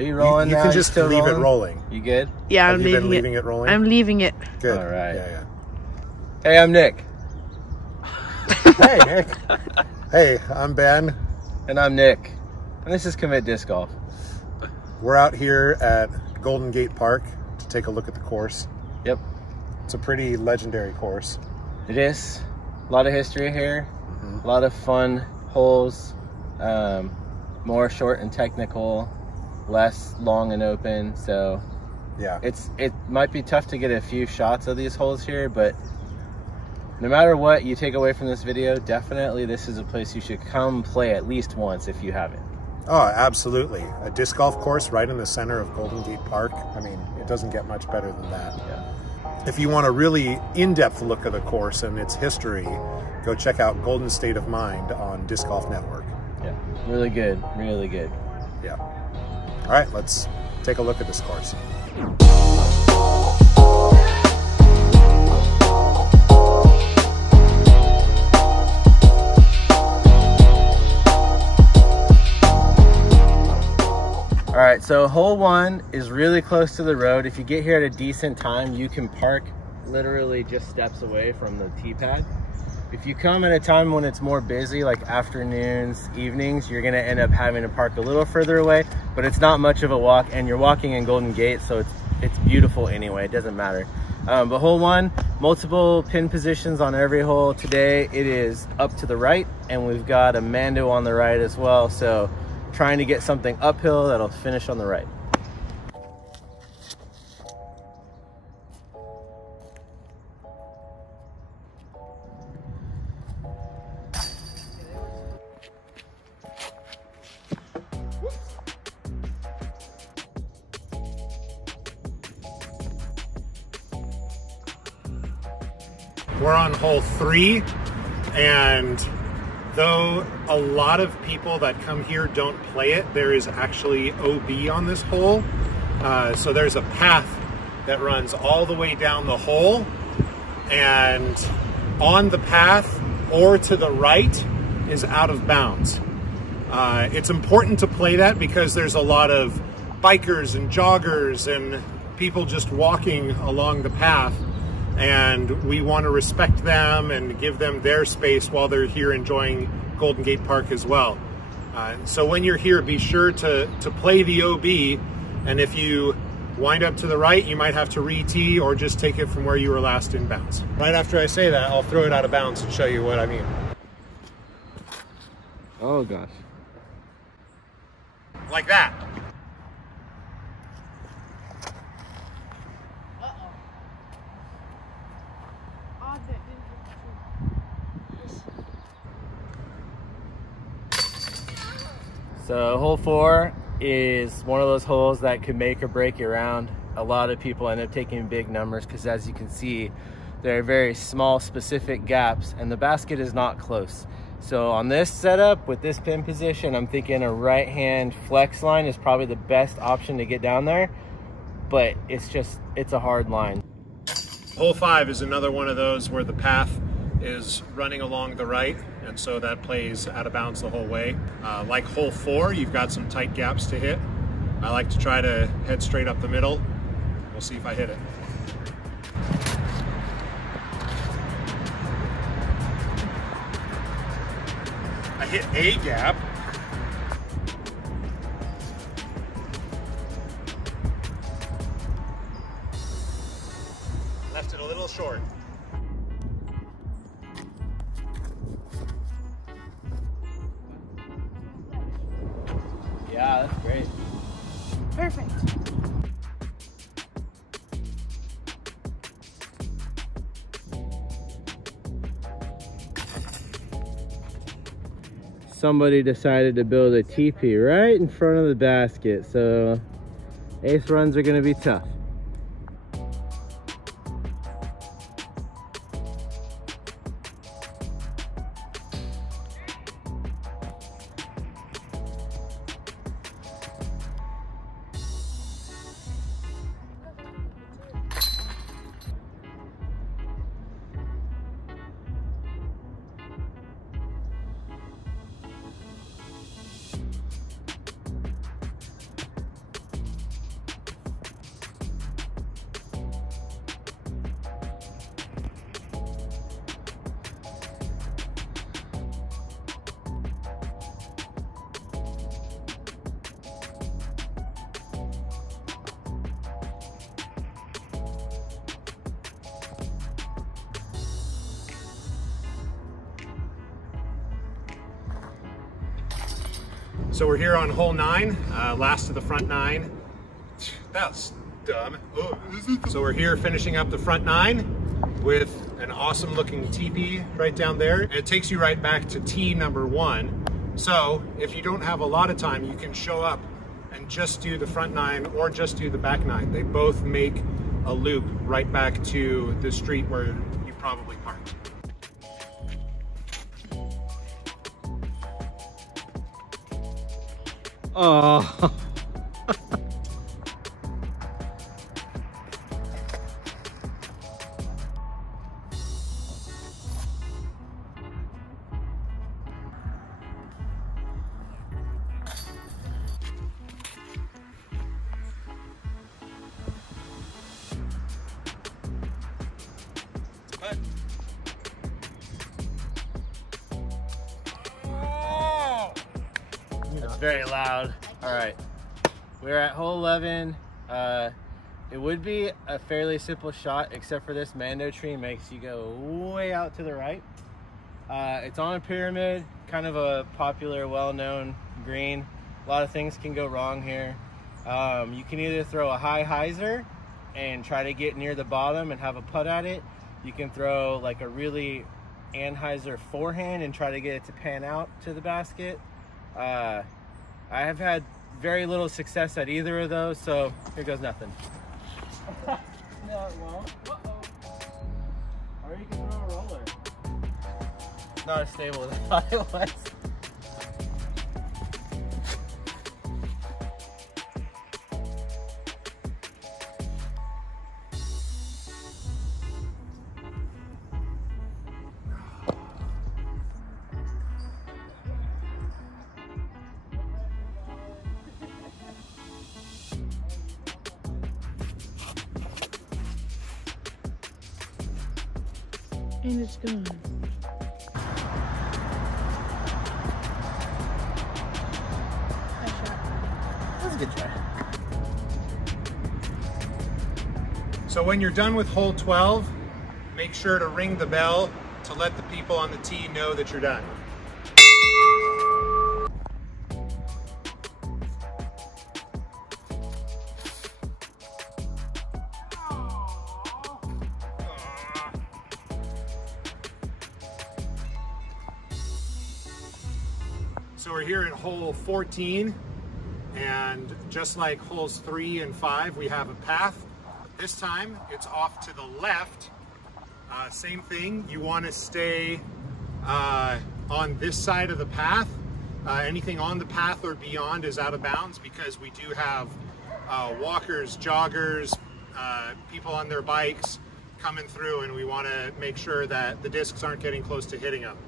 Are you rolling You now? can just leave it rolling. You good? Yeah, Have I'm you leaving been leaving it rolling? I'm leaving it. Good. All right. Yeah, Hey, I'm Nick. yeah. Hey, Nick. Hey, I'm Ben. And I'm Nick. And this is Commit Disc Golf. We're out here at Golden Gate Park to take a look at the course. Yep. It's a pretty legendary course. It is. A lot of history here. A lot of fun holes. More short and technical, less long and open. So Yeah. it might be tough to get a few shots of these holes here, but no matter what you take away from this video, definitely this is a place you should come play at least once if you haven't. Oh, absolutely. A disc golf course right in the center of Golden Gate Park. I mean, it doesn't get much better than that. Yeah. If you want a really in-depth look at the course and its history, go check out Golden State of Mind on Disc Golf Network. Yeah. Really good. Really good. Yeah. All right, let's take a look at this course. All right, so hole 1 is really close to the road. If you get here at a decent time, you can park literally just steps away from the tee pad. If you come at a time when it's more busy, like afternoons, evenings, you're gonna end up having to park a little further away, but it's not much of a walk, and you're walking in Golden Gate, so it's beautiful anyway, it doesn't matter. But hole 1, multiple pin positions on every hole. Today it is up to the right, and we've got a Mando on the right as well, so trying to get something uphill that'll finish on the right. We're on hole 3, and though a lot of people that come here don't play it, there is actually OB on this hole. So there's a path that runs all the way down the hole, and on the path or to the right is out of bounds. It's important to play that because there's a lot of bikers and joggers and people just walking along the path, and we want to respect them and give them their space while they're here enjoying Golden Gate Park as well. So when you're here, be sure to play the OB, and if you wind up to the right, you might have to re-tee or just take it from where you were last in bounds. Right after I say that, I'll throw it out of bounds and show you what I mean. Oh gosh. Like that. So hole 4 is one of those holes that could make or break your round. A lot of people end up taking big numbers because, as you can see, there are very small specific gaps and the basket is not close. So on this setup with this pin position, I'm thinking a right hand flex line is probably the best option to get down there, but it's a hard line. Hole 5 is another one of those where the path is running along the right, and so that plays out of bounds the whole way. Like hole 4, you've got some tight gaps to hit. I like to try to head straight up the middle. We'll see if I hit it. I hit a gap. Left it a little short. Yeah, that's great. Perfect. Somebody decided to build a teepee right in front of the basket, so ace runs are going to be tough. So we're here on hole 9, last of the front 9. That's dumb. So we're here finishing up the front 9 with an awesome looking teepee right down there. It takes you right back to tee number 1. So if you don't have a lot of time, you can show up and just do the front 9 or just do the back 9. They both make a loop right back to the street where you probably parked. Oh. It's very loud. All right, we're at hole 11. It would be a fairly simple shot, except for this Mando tree makes you go way out to the right. It's on a pyramid, kind of a popular, well-known green. A lot of things can go wrong here. You can either throw a high hyzer and try to get near the bottom and have a putt at it. You can throw like a really Anheuser forehand and try to get it to pan out to the basket. I have had very little success at either of those, so here goes nothing. No, it won't. Uh-oh. Or you can throw a roller. It's not as stable as I thought it was. And it's gone. Nice shot. That's a good try. So when you're done with hole 12, make sure to ring the bell to let the people on the tee know that you're done. So we're here at hole 14, and just like holes 3 and 5, we have a path. This time it's off to the left. Same thing, you want to stay on this side of the path. Anything on the path or beyond is out of bounds, because we do have walkers, joggers, people on their bikes coming through, and we want to make sure that the discs aren't getting close to hitting them.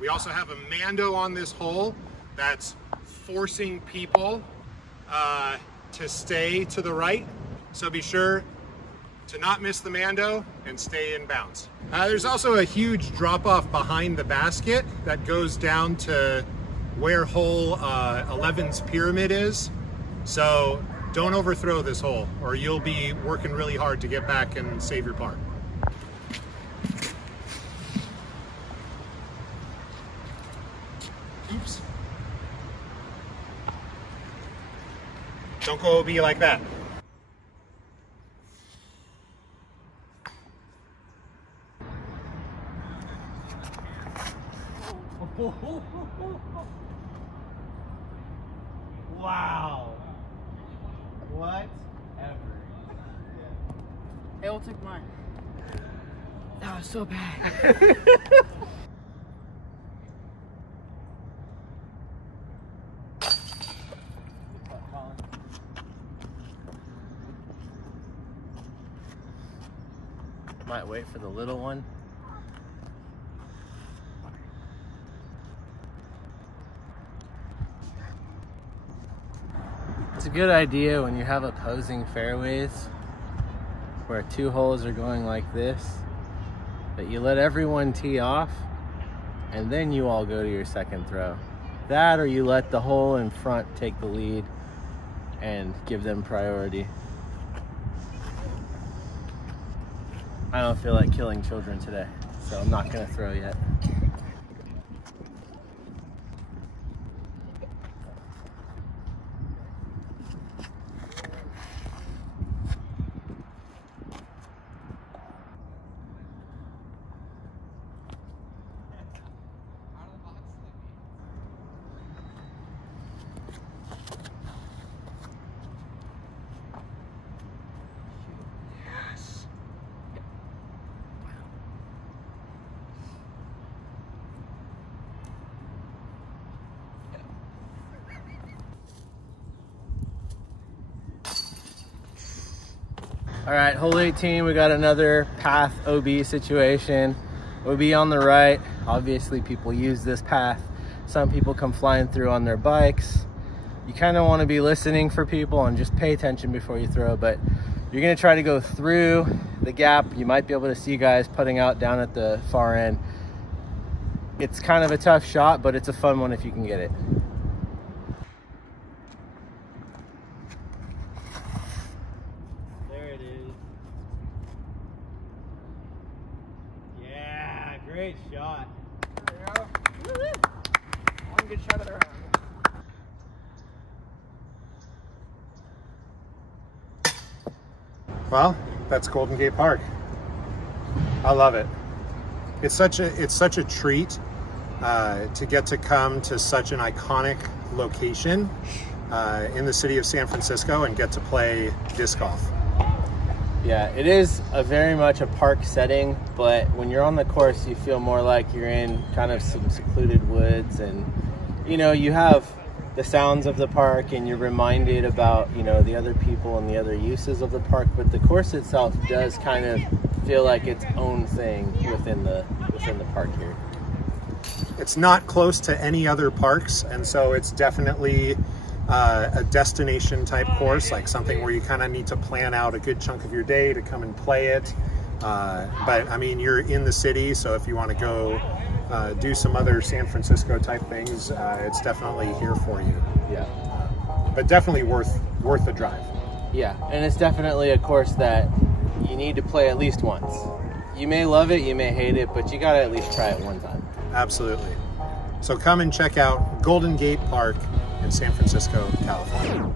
We also have a Mando on this hole that's forcing people to stay to the right. So be sure to not miss the Mando and stay in bounds. There's also a huge drop off behind the basket that goes down to where hole 11's pyramid is. So don't overthrow this hole, or you'll be working really hard to get back and save your par. Oops. Don't go OB like that. Wow. Whatever. Hale took mine. That was so bad. Might wait for the little one. It's a good idea when you have opposing fairways where 2 holes are going like this, that you let everyone tee off and then you all go to your second throw. That, or you let the hole in front take the lead and give them priority. I don't feel like killing children today, so I'm not gonna throw yet. All right, hole 18, we got another path OB situation. OB on the right. Obviously people use this path. Some people come flying through on their bikes. You kind of want to be listening for people and just pay attention before you throw, but you're going to try to go through the gap. You might be able to see guys putting out down at the far end. It's kind of a tough shot, but it's a fun one if you can get it. There it is. Yeah, great shot. There we go. One good shot of the round. Well, that's Golden Gate Park. I love it. It's such a treat to get to come to such an iconic location in the city of San Francisco and get to play disc golf. Yeah, it is very much a park setting, but when you're on the course, you feel more like you're in kind of some secluded woods, and you know, you have the sounds of the park and you're reminded about, you know, the other people and the other uses of the park, but the course itself does kind of feel like its own thing within the park here. It's not close to any other parks, and so it's definitely a destination type course, like something where you kind of need to plan out a good chunk of your day to come and play it. But I mean, you're in the city, so if you want to go do some other San Francisco type things, it's definitely here for you. Yeah. But definitely worth the drive. Yeah, and it's definitely a course that you need to play at least once. You may love it, you may hate it, but you gotta at least try it one time. Absolutely. So come and check out Golden Gate Park in San Francisco, California.